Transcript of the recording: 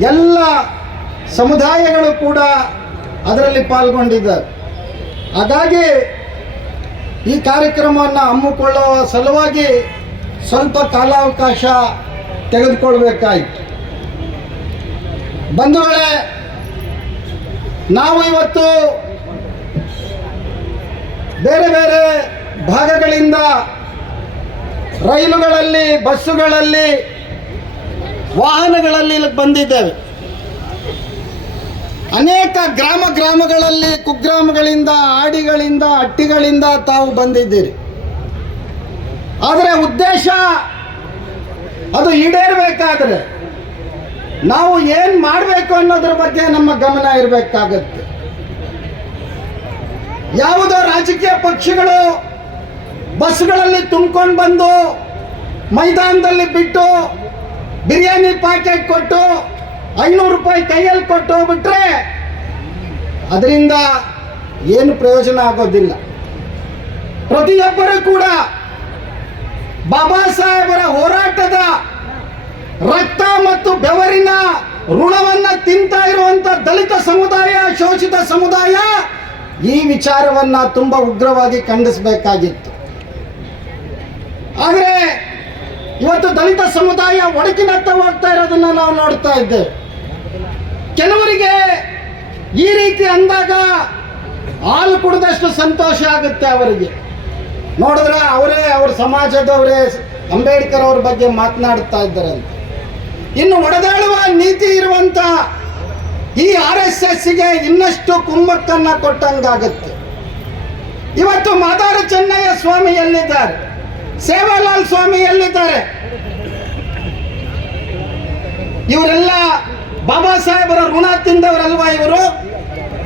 ಎಲ್ಲ ಸಮುದಾಯಗಳು ಕೂಡ ಅದರಲ್ಲಿ ಪಾಲ್ಗೊಂಡಿದ್ದಾರೆ. ಹಾಗಾಗಿ ಈ ಕಾರ್ಯಕ್ರಮವನ್ನು ಹಮ್ಮಿಕೊಳ್ಳುವ ಸಲುವಾಗಿ ಸ್ವಲ್ಪ ಕಾಲಾವಕಾಶ ತೆಗೆದುಕೊಳ್ಬೇಕಾಯಿತು. ಬಂಧುಗಳೇ, ನಾವು ಇವತ್ತು ಬೇರೆ ಬೇರೆ ಭಾಗಗಳಿಂದ ರೈಲುಗಳಲ್ಲಿ, ಬಸ್ಸುಗಳಲ್ಲಿ ವಾಹನಗಳಲ್ಲಿ ಬಂದಿದ್ದೇವೆ. ಅನೇಕ ಗ್ರಾಮ ಗ್ರಾಮಗಳಲ್ಲಿ, ಕುಗ್ರಾಮಗಳಿಂದ, ಆಡಿಗಳಿಂದ ಹಟ್ಟಿಗಳಿಂದ ತಾವು ಬಂದಿದ್ದೀರಿ. ಆದರೆ ಉದ್ದೇಶ ಅದು ಈಡೇರಬೇಕಾದ್ರೆ ನಾವು ಏನು ಮಾಡಬೇಕು ಅನ್ನೋದ್ರ ಬಗ್ಗೆ ನಮ್ಮ ಗಮನ ಇರಬೇಕಾಗತ್ತೆ. ಯಾವುದೋ ರಾಜಕೀಯ ಪಕ್ಷಗಳು ಬಸ್ಗಳಲ್ಲಿ ತುಂಬ್ಕೊಂಡು ಬಂದು ಮೈದಾನದಲ್ಲಿ ಬಿಟ್ಟು ಬಿರಿಯಾನಿ ಪ್ಯಾಕೆಟ್ ಕೊಟ್ಟು ಐನೂರು ರೂಪಾಯಿ ಕೈಯಲ್ಲಿ ಕೊಟ್ಟು ಹೋಗ್ಬಿಟ್ರೆ ಅದರಿಂದ ಏನು ಪ್ರಯೋಜನ ಆಗೋದಿಲ್ಲ. ಪ್ರತಿಯೊಬ್ಬರೂ ಕೂಡ ಬಾಬಾ ಸಾಹೇಬರ ಹೋರಾಟದ ರಕ್ತ ಮತ್ತು ಬೆವರಿನ ಋಣವನ್ನ ತಿಂತ ಇರುವಂತ ದಲಿತ ಸಮುದಾಯ, ಶೋಷಿತ ಸಮುದಾಯ ಈ ವಿಚಾರವನ್ನ ತುಂಬಾ ಉಗ್ರವಾಗಿ ಖಂಡಿಸಬೇಕಾಗಿತ್ತು. ಆದರೆ ಇವತ್ತು ದಲಿತ ಸಮುದಾಯ ಒಡಕಿನತ್ತ ಹೋಗ್ತಾ ಇರೋದನ್ನ ನಾವು ನೋಡ್ತಾ ಇದ್ದೇವೆ ಕೆಲವರಿಗೆ ಈ ರೀತಿ ಅಂದಾಗ ಹಾಲು ಕುಡಿದಷ್ಟು ಸಂತೋಷ ಆಗುತ್ತೆ ಅವರಿಗೆ. ನೋಡಿದ್ರೆ ಅವರೇ, ಅವ್ರ ಸಮಾಜದವರೇ ಅಂಬೇಡ್ಕರ್ ಅವ್ರ ಬಗ್ಗೆ ಮಾತನಾಡ್ತಾ ಇದ್ದಾರಂತೆ. ಇನ್ನು ಒಡೆದಾಡುವ ನೀತಿ ಇರುವಂತ ಈ ಆರ್ ಎಸ್ ಎಸ್ಗೆ ಇನ್ನಷ್ಟು ಕುಮ್ಮಕ್ಕನ್ನ ಕೊಟ್ಟಂಗಾಗುತ್ತೆ. ಇವತ್ತು ಮಾದಾರ ಚೆನ್ನಯ್ಯ ಸ್ವಾಮಿ ಎಲ್ಲಿದ್ದಾರೆ ಸೇವಾಲಾಲ್ ಸ್ವಾಮಿ ಎಲ್ಲಿದ್ದಾರೆ ಇವರೆಲ್ಲ ಬಾಬಾ ಸಾಹೇಬರ ಋಣ ತಿಂದವರಲ್ವಾ ಇವರು?